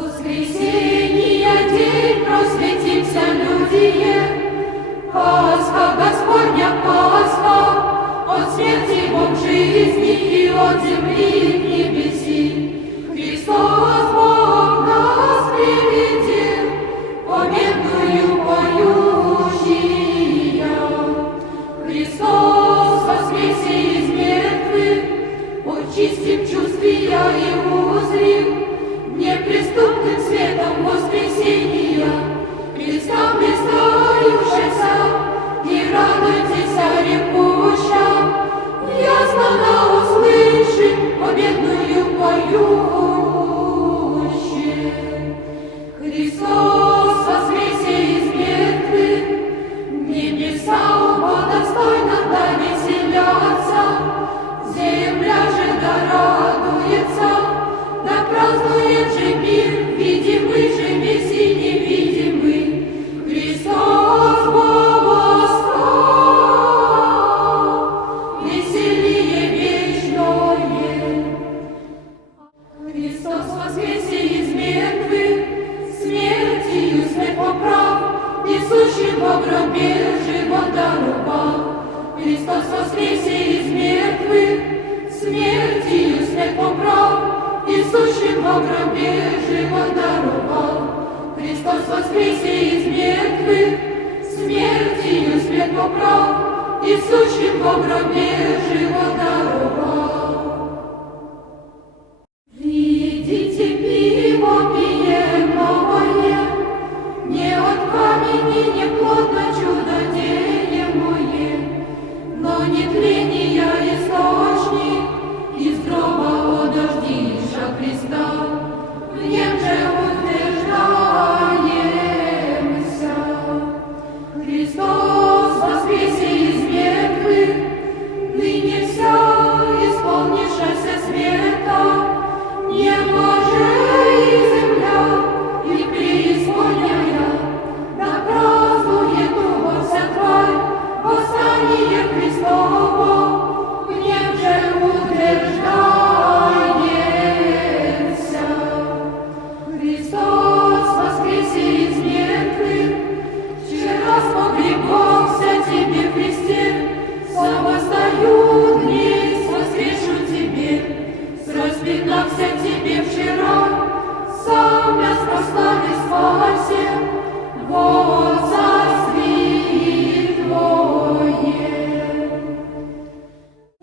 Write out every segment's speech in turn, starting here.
Воскресенье день, просветимся, люди, Пасха, Господня Пасха, от смерти Бог жизни и от земли к небеси. Христос Бог нас приведет, победную поющия. Христос воскресе из мертвых, очистим чувствия и узрим неприступным светом воскресения. Христа блистающийся, и радуйтесь, рекуща, ясно да услышим победную поющие. Христос воскресе из мертвых, небеса оба достойно да веселятся, земля же да радуется, да празднует же мир, видимый же весь и невидимый. Христос Бог восстал, веселье вечное. Христос воскресе из мертвых, смертью смерть поправ, несущим во гробе живот даровал. Христос воскресе из мертвых, смертью смерть поправ, несущим во гробе живот даровал. Христос воскресе из мертвых, смертью смерть поправ, несущим во гробе живот даровал. Видите, пиво пием новое, не от камени, не плотно чудодеемое, но не тления источник, из гроба одождиша Христа, в нем же утверждаемся. Христос воскресе из мертвых, ныне вся исполнившаяся света, небо же и земля, и преисподняя, да празднует уго вся тварь восстание Христово, в нем же утверждаемся. Христос воскресе из мертвых, вчера спогребался тебе в Христе, совостою дней воскрешу тебе, распятнался тебе вчера, сам я прославе спасе, во царстве Твое.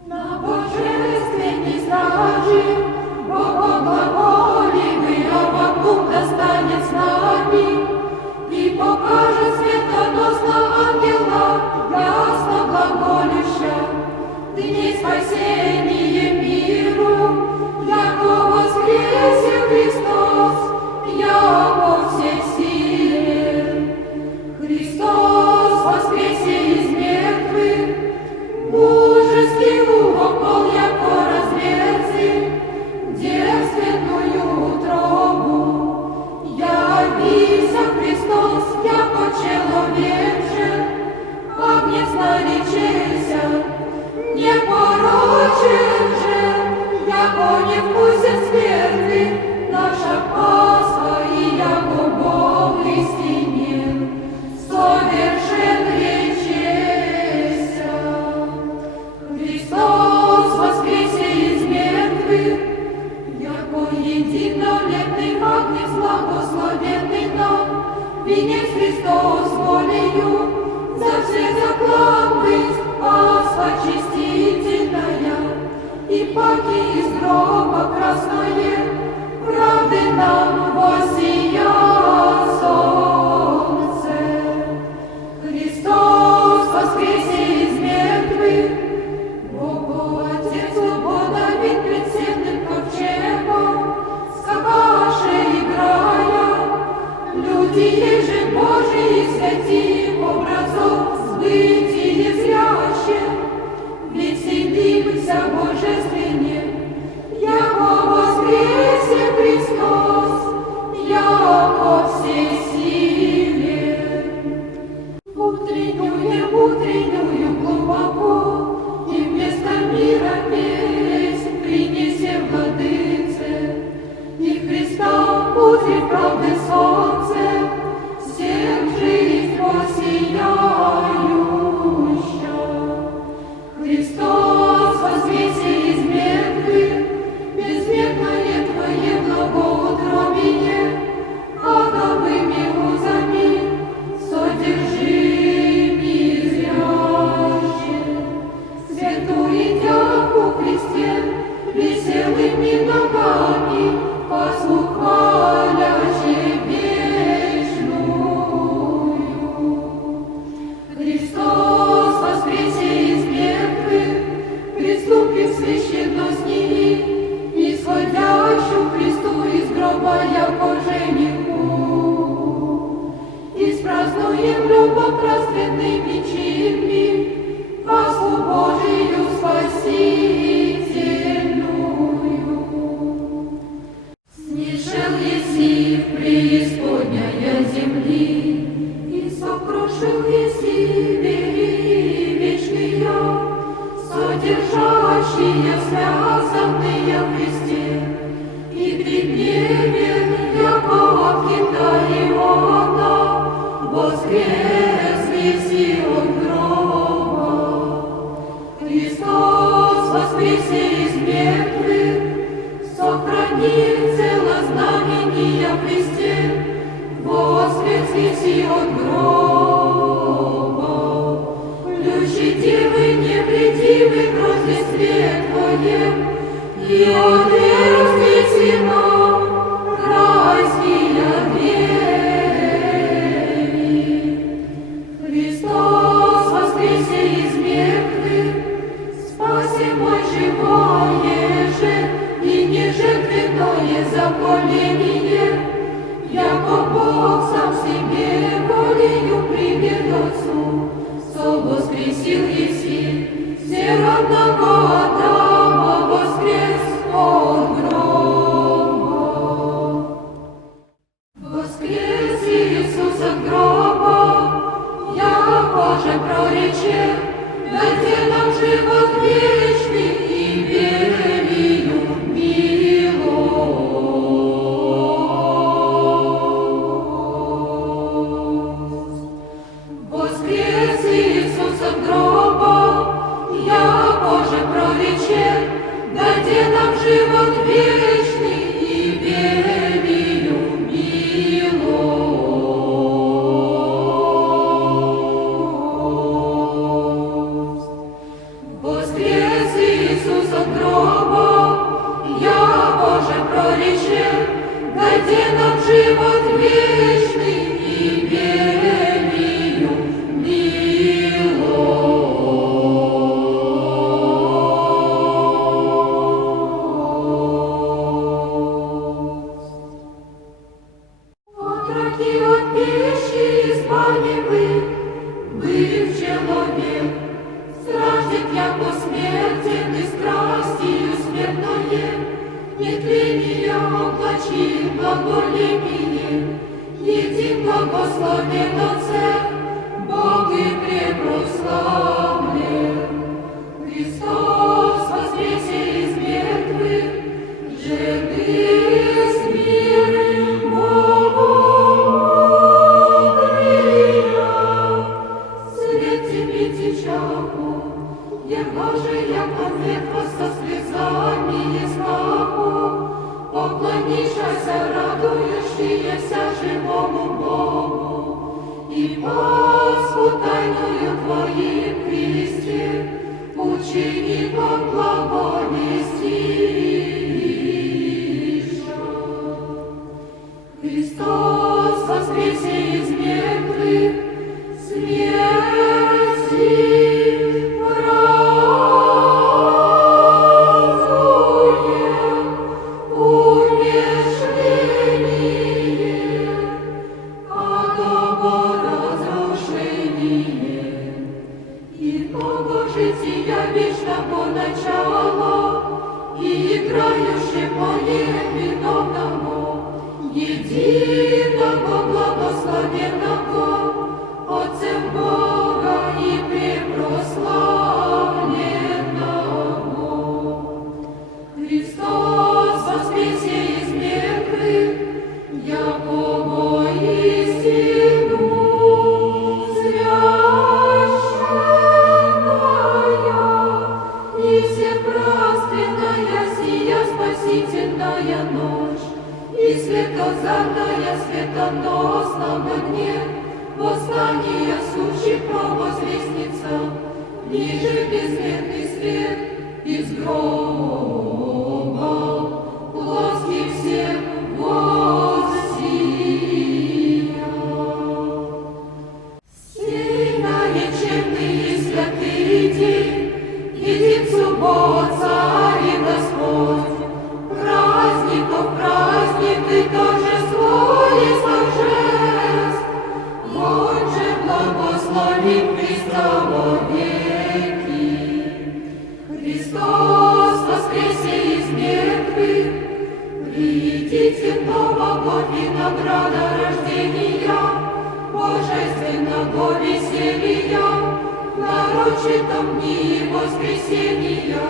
На божественной страже Бога глаголивый Аввакум достанет с нами и покажет светоносно ангела, ясно глаголюща, дней спасения миру, яко воскресе Христос, яко всесилен. Христос воскресе из мертвых, мужеский угол, яко разверзи, девственную утробу. Явися, Христос, яко человек же, агнец наречися, непорочен же, яко не вкусен смерти, наша Пасха, и яко Бог истинен, совершен речеся. Христос воскресе из мертвых, яко единолетный агнец благословенный нам, венец Христос волею, за все заклад быть, Пасха чистительная, и паки из гроба красное, правды нам воссия солнце. Христос воскресе из мертвых, Богу Отец уподобит пред всемным ковчегом, скакаше играя, люди еже Божии святых образов сбытие зряще, веселимся божественне, яко воскресе Христос, яко всесилен. Утреннюю глубоко, и вместо мира песнь принесем владыце, и Христа пусть свет правды солнце, всем жизнь воссияющая. Христос воскресе из мертвых, безмерное Твое благоутробие, адовыми узами содержими зряще. Святую Дяку Христе, веселыми ногами, послухаляще вечную. Христос воскресе из мертвых, приступив священно с ними, исходящую Христу из гроба яко жениху. И спразднуем любопространными чинами Пасху Божию спасительную. Снишел еси в преисподняя земли, и сокрушил еси вери вечные, содержащие связанные в Христе, и прибневен, яко от Китая Иоанна, воскрес еси от гроба. Христос воскресе из мертвых, сохранив цело знамения в Христе, воскрес еси от гроба. Ключи Девы невредимы в Рождестве Твоем, и отверстись нам райские двери. Христос воскресе из мертвых, спаси мой живое же и нежертвенное заколение, яко Бог сам себе волею привет Отцу, со воскресил еси всеродного Адама, воскрес от гроба. Воскрес Иисус от гроба, яко же прорече, дайте нам живот вечный и верию милость. Воскрес Иисус от гроба, яко же прорече, дайте нам живот вечный и верию милость. Воскрес Иисус от гроба, яко же прорече, дайте нам живот вечный и верию милость. Отроки от пищи избавивы, быв человек, страждет яко смертен и страстью смертное, нетления облачит благолепие, един благословен Отце, Бог и препрославлен. Христос воскресе из мертвых, жертвы с миром Богу мудрия, свет тебе течаку, его же яко ветва со слезами и страху, поклонишься, радующиеся живому Богу, и Пасху тайную Твоим Христе, ученикам благовестиша. Христос воскресе из мертвых, смерти празднуем умерщвление, адово разрушение, и того жития вечного начала, и играющее моем виновному, единого благословенного, Отцем Бога и препрославленного. Христос воскресе из мертвых, светозарная, светоносного дне, восстание сущих провозвестница, ближе безмерный свет из гроба, плоский всех воссия. Сильно вечерный и святый день, един суббот, Царь и Господь, праздников праздник и торжество есть торжеств. Вот же благословим Христа во веки. Христос воскресе из мертвых, придите в новогод винограда рождения, божественного веселья, нарочитом дни воскресения.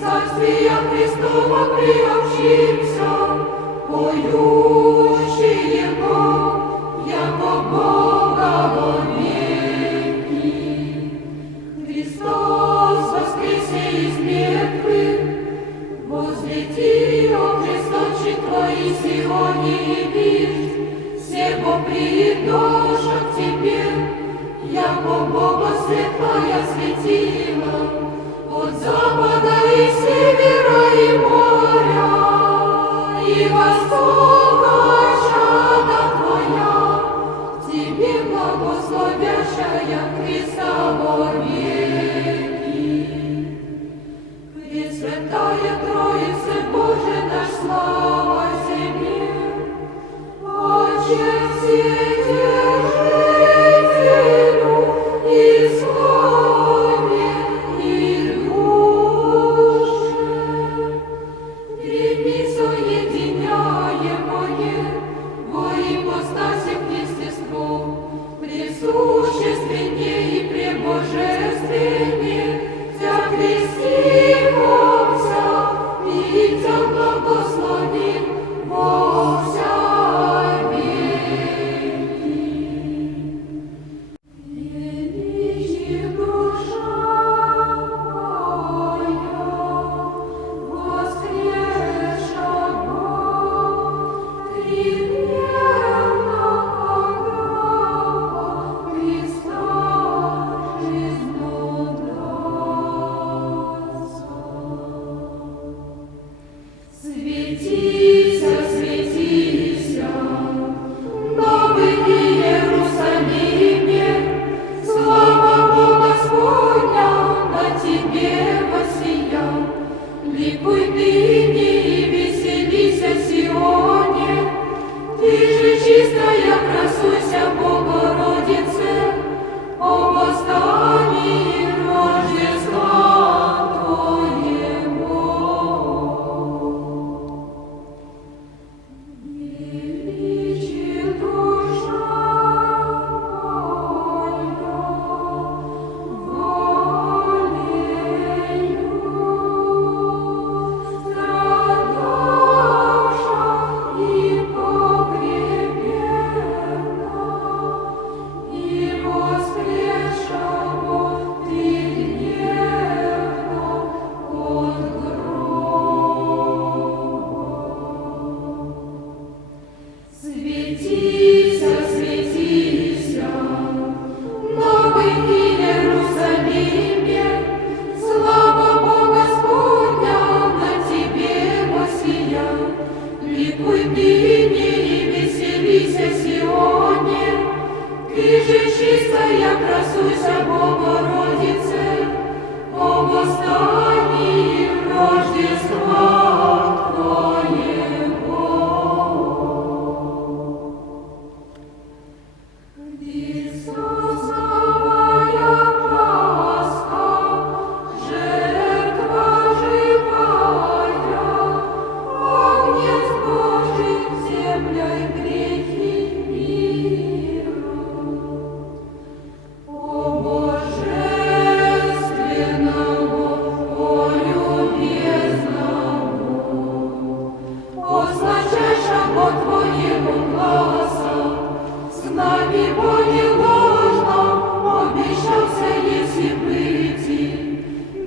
Царствия Христова приобщимся, поющие Его, яко Бога во веки. Христос воскресе из мертвых, возлети, о Христочи Твои, Сионе и вишь, всего приидоша к Тебе, яко Бога светлая светила, от запада и севера и моря, и востока чада Твоя, Тебе благословящая Христа во веки. Пресвятая Троица, Боже наш, слава Тебе, Отче Вседержителю и славе и душе. Прими соединяемое во ипостаси к естеству, присущественне и пребожественне, вся крестимся и Тя благословим во вся веки. Величи душа моя, воскреша Бог, тридневного гроба Христа жизнодавца. Светися, светися, новый Иерусалиме, слава Бога Господня на Тебе воссия. Ликуй ныне и веселися, Сионе, Ты же чистая, красуйся, Богородице, о восстании Рождества Твоего. Величи душа моя, волею страдавша и погребена, и воскресшего тридневно от гроба. Светися, светися, новый Иерусалиме, слава Бога Господня на Тебе воссия. Ликуй ныне и веселися, Сионе, Ты же чистая, красуйся, Богородице, о восстании Рождества Твоего. Христосовая Пасха, жертва живая, огнец Божий, земля и грехи мира. О божественного, о любезного, о сладчайшего Твоего гласа, с нами Боги ложно обещался, если выйти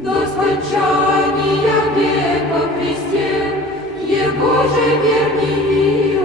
до скончания века Христе, Его же верни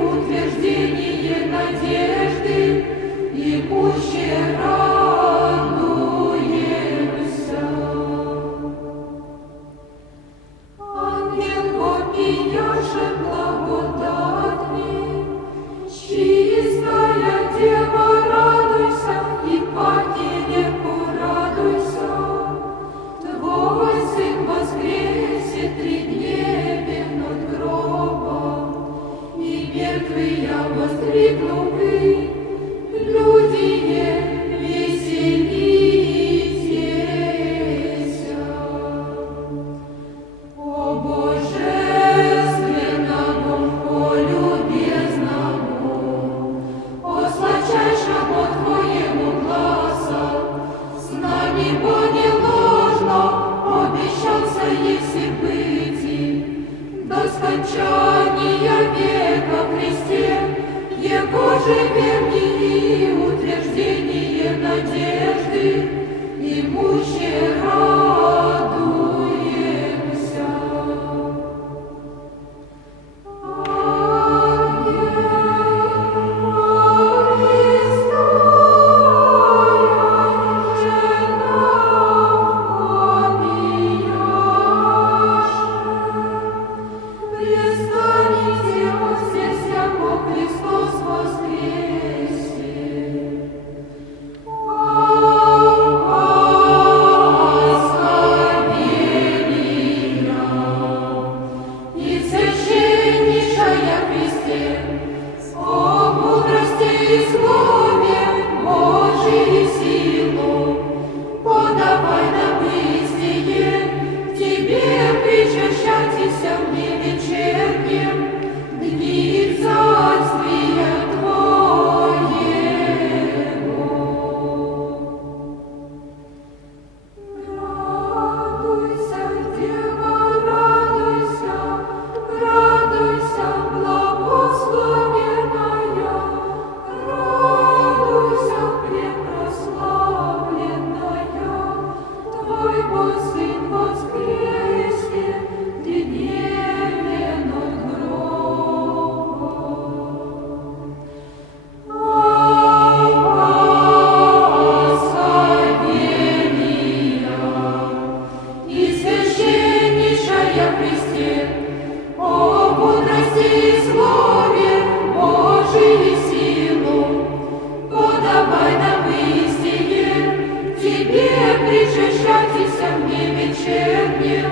крикнул вы, люди веселитесь. О божественному, о любезному, о сладчайшему Твоему гласа, с нами Боги ложно обещался еси быти, до скончания века в Христе, Его же вернее утверждение надежды, имуще радуемся. Христос воскресе! И священнейшая Христе, о мудрости и слове Божией силу, подавай нам истине, Тебе причащайтеся мне вечернем, дни царствия Твоего. Радуйся, Дева, радуйся, радуйся, благословенная, радуйся, препрославленная, Твой Сын воскресе, Ты невен от гроба. И священнейшая Христе, о мудрости и слове Божией силу, подавай нам истине, Тебе причащайтеся мне вечернем,